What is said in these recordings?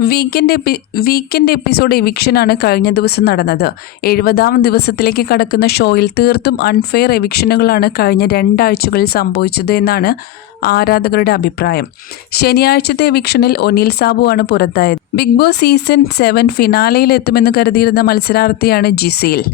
Weekend എപ്പി weekend episode എവിക്ഷനാണ് കഴിഞ്ഞ ദിവസം നടന്നത്. എഴുപതാം ദിവസത്തിലേക്ക് കടക്കുന്ന ഷോയിൽ തീർത്തും അൺഫെയർ എവിക്ഷനുകളാണ് കഴിഞ്ഞ രണ്ടാഴ്ചകളിൽ സംഭവിച്ചത് എന്നാണ് ആരാധകരുടെ അഭിപ്രായം. ശനിയാഴ്ചത്തെ എവിക്ഷനിൽ ഒനീൽ ആണ് പുറത്തായത്. ബിഗ് ബോസ് സീസൺ സെവൻ ഫിനാലയിൽ എത്തുമെന്ന് കരുതിയിരുന്ന മത്സരാർത്ഥിയാണ് ജിസേൽ.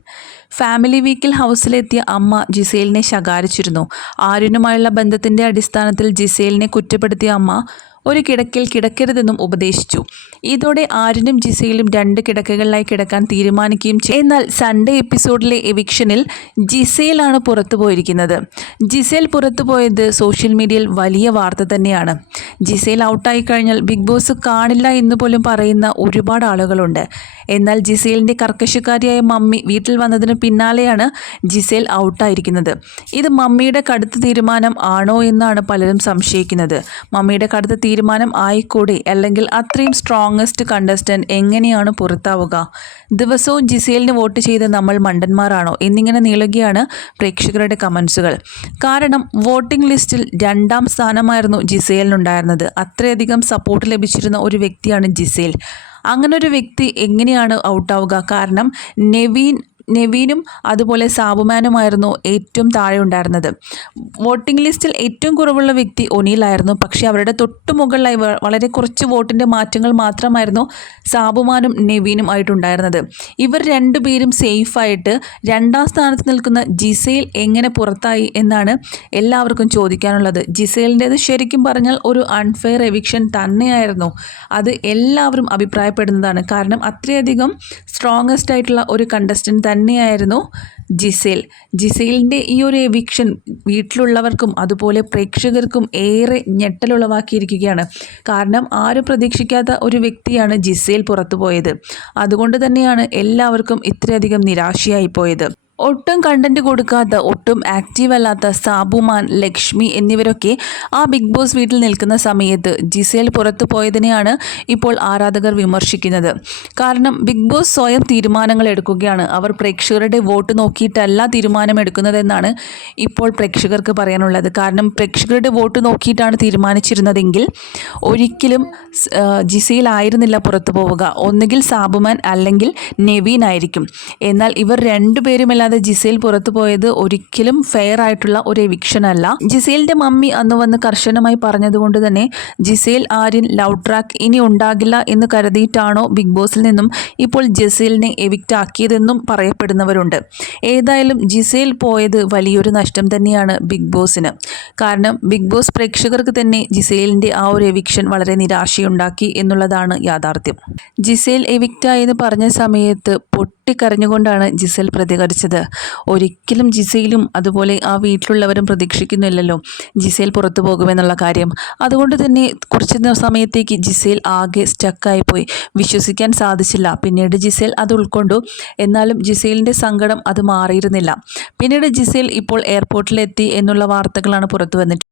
ഫാമിലി വീക്കിൽ ഹൗസിലെത്തിയ അമ്മ ജിസേലിനെ ശകാരിച്ചിരുന്നു. ആര്യനുമായുള്ള ബന്ധത്തിന്റെ അടിസ്ഥാനത്തിൽ ജിസേലിനെ കുറ്റപ്പെടുത്തിയ അമ്മ ഒരു കിടക്കിൽ കിടക്കരുതെന്നും ഉപദേശിച്ചു. ഇതോടെ ആരിനും ജിസയിലും രണ്ട് കിടക്കകളിലായി കിടക്കാൻ തീരുമാനിക്കുകയും ചെയ്തു. എന്നാൽ സൺഡേ എപ്പിസോഡിലെ എവിക്ഷനിൽ ജിസയിലാണ് പുറത്തു പോയിരിക്കുന്നത്. ജിസയിൽ പുറത്തു പോയത് സോഷ്യൽ മീഡിയയിൽ വലിയ വാർത്ത തന്നെയാണ്. ജിസയിൽ ഔട്ടായി കഴിഞ്ഞാൽ ബിഗ് ബോസ് കാണില്ല എന്ന് പോലും പറയുന്ന ഒരുപാട് ആളുകളുണ്ട്. എന്നാൽ ജിസയിലിന്റെ കർക്കശക്കാരിയായ മമ്മി വീട്ടിൽ വന്നതിന് പിന്നാലെയാണ് ജിസയിൽ ഔട്ടായിരിക്കുന്നത് ഇത് മമ്മിയുടെ കടുത്ത തീരുമാനം ആണോ എന്നാണ് പലരും സംശയിക്കുന്നത്. മമ്മിയുടെ കടുത്ത തീരുമാനം ആയിക്കൂടി അല്ലെങ്കിൽ അത്രയും സ്ട്രോങ്ങസ്റ്റ് കണ്ടസ്റ്റന്റ് എങ്ങനെയാണ് പുറത്താവുക? ദിവസവും ജിസേലിന് വോട്ട് ചെയ്ത് നമ്മൾ മണ്ടന്മാരാണോ? എന്നിങ്ങനെ നീളുകയാണ് പ്രേക്ഷകരുടെ കമൻസുകൾ കാരണം വോട്ടിംഗ് ലിസ്റ്റിൽ രണ്ടാം സ്ഥാനമായിരുന്നു ജിസേലിനുണ്ടായിരുന്നത്. അത്രയധികം സപ്പോർട്ട് ലഭിച്ചിരുന്ന ഒരു വ്യക്തിയാണ് ജിസേൽ. അങ്ങനെ ഒരു വ്യക്തി എങ്ങനെയാണ് ഔട്ടാവുക കാരണം നെവീൻ നെവീനും അതുപോലെ സാബുമാനുമായിരുന്നു ഏറ്റവും താഴെ ഉണ്ടായിരുന്നത്. വോട്ടിംഗ് ലിസ്റ്റിൽ ഏറ്റവും കുറവുള്ള വ്യക്തി ഒനിയിലായിരുന്നു. പക്ഷേ അവരുടെ തൊട്ടു മുകളിലായി വളരെ കുറച്ച് വോട്ടിന്റെ മാറ്റങ്ങൾ മാത്രമായിരുന്നു സാബുമാനും നെവീനും ആയിട്ടുണ്ടായിരുന്നത്. ഇവർ രണ്ടുപേരും സേഫായിട്ട് രണ്ടാം സ്ഥാനത്ത് നിൽക്കുന്ന ജിസയിൽ എങ്ങനെ പുറത്തായി എന്നാണ് എല്ലാവർക്കും ചോദിക്കാനുള്ളത്. ജിസേലിന്റേത് ശരിക്കും പറഞ്ഞാൽ ഒരു അൺഫെയർ എവിക്ഷൻ തന്നെയായിരുന്നു. അത് എല്ലാവരും അഭിപ്രായപ്പെടുന്നതാണ്. കാരണം അത്രയധികം സ്ട്രോങ്സ്റ്റ് ആയിട്ടുള്ള ഒരു കണ്ടസ്റ്റന്റ് തന്നെയായിരുന്നു ജിസേൽ. ജിസേലിന്റെ ഈ ഒരു എവിക്ഷൻ വീട്ടിലുള്ളവർക്കും അതുപോലെ പ്രേക്ഷകർക്കും ഏറെ ഞെട്ടലുളവാക്കിയിരിക്കുകയാണ്. കാരണം ആരും പ്രതീക്ഷിക്കാത്ത ഒരു വ്യക്തിയാണ് ജിസേൽ പുറത്തു പോയത് അതുകൊണ്ട് തന്നെയാണ് എല്ലാവർക്കും ഇത്രയധികം നിരാശയായി പോയത് ഒട്ടും കണ്ടന്റ് കൊടുക്കാത്ത ഒട്ടും ആക്റ്റീവ് അല്ലാത്ത സാബുമാൻ ലക്ഷ്മി എന്നിവരൊക്കെ ആ ബിഗ് ബോസ് വീട്ടിൽ നിൽക്കുന്ന സമയത്ത് ജിസേൽ പുറത്തു പോയതിനെയാണ് ഇപ്പോൾ ആരാധകർ വിമർശിക്കുന്നത്. കാരണം ബിഗ് ബോസ് സ്വയം തീരുമാനങ്ങൾ എടുക്കുകയാണ്. അവർ പ്രേക്ഷകരുടെ വോട്ട് നോക്കിയിട്ടല്ല തീരുമാനം എടുക്കുന്നതെന്നാണ് ഇപ്പോൾ പ്രേക്ഷകർക്ക് പറയാനുള്ളത്. കാരണം പ്രേക്ഷകരുടെ വോട്ട് നോക്കിയിട്ടാണ് തീരുമാനിച്ചിരുന്നതെങ്കിൽ ഒരിക്കലും ജിസയിൽ ആയിരുന്നില്ല പുറത്തു പോവുക. ഒന്നുകിൽ സാബുമാൻ അല്ലെങ്കിൽ നെവീൻ ആയിരിക്കും. എന്നാൽ ഇവർ രണ്ടുപേരുമല്ലാതെ അല്ലാതെ ജിസേൽ പുറത്തു പോയത് ഒരിക്കലും ഫെയർ ആയിട്ടുള്ള ഒരു എവിക്ഷൻ അല്ല. ജിസേലിന്റെ മമ്മി അന്ന് വന്ന് കർശനമായി പറഞ്ഞതുകൊണ്ട് തന്നെ ജിസേൽ ആര്യൻ ലവ് ട്രാക്ക് ഇനി ഉണ്ടാകില്ല എന്ന് കരുതിയിട്ടാണോ ബിഗ് ബോസിൽ നിന്നും ഇപ്പോൾ ജിസേലിനെ എവിക്റ്റ് ആക്കിയതെന്നും പറയപ്പെടുന്നവരുണ്ട്. ഏതായാലും ജിസേൽ പോയത് വലിയൊരു നഷ്ടം തന്നെയാണ് ബിഗ് ബോസിന് കാരണം ബിഗ് ബോസ് പ്രേക്ഷകർക്ക് തന്നെ ജിസേലിന്റെ ആ ഒരു എവിക്ഷൻ വളരെ നിരാശയുണ്ടാക്കി എന്നുള്ളതാണ് യാഥാർത്ഥ്യം. ജിസേൽ എവിക്റ്റായെന്ന് പറഞ്ഞ സമയത്ത് പൊട്ടിക്കരഞ്ഞുകൊണ്ടാണ് ജിസേൽ പ്രതികരിച്ചത്. ഒരിക്കലും ജിസയിലും അതുപോലെ ആ വീട്ടിലുള്ളവരും പ്രതീക്ഷിക്കുന്നില്ലല്ലോ. ജിസയിൽ പുറത്തു പോകുമെന്നുള്ള കാര്യം. അതുകൊണ്ട് തന്നെ കുറച്ച് സമയത്തേക്ക് ജിസയിൽ ആകെ സ്റ്റക്കായിപ്പോയി. വിശ്വസിക്കാൻ സാധിച്ചില്ല. പിന്നീട് ജിസയിൽ അത് ഉൾക്കൊണ്ടു. എന്നാലും ജിസയിലിന്റെ സങ്കടം അത് മാറിയിരുന്നില്ല. പിന്നീട് ജിസയിൽ ഇപ്പോൾ എയർപോർട്ടിലെത്തി എന്നുള്ള വാർത്തകളാണ് പുറത്തു വന്നിട്ട്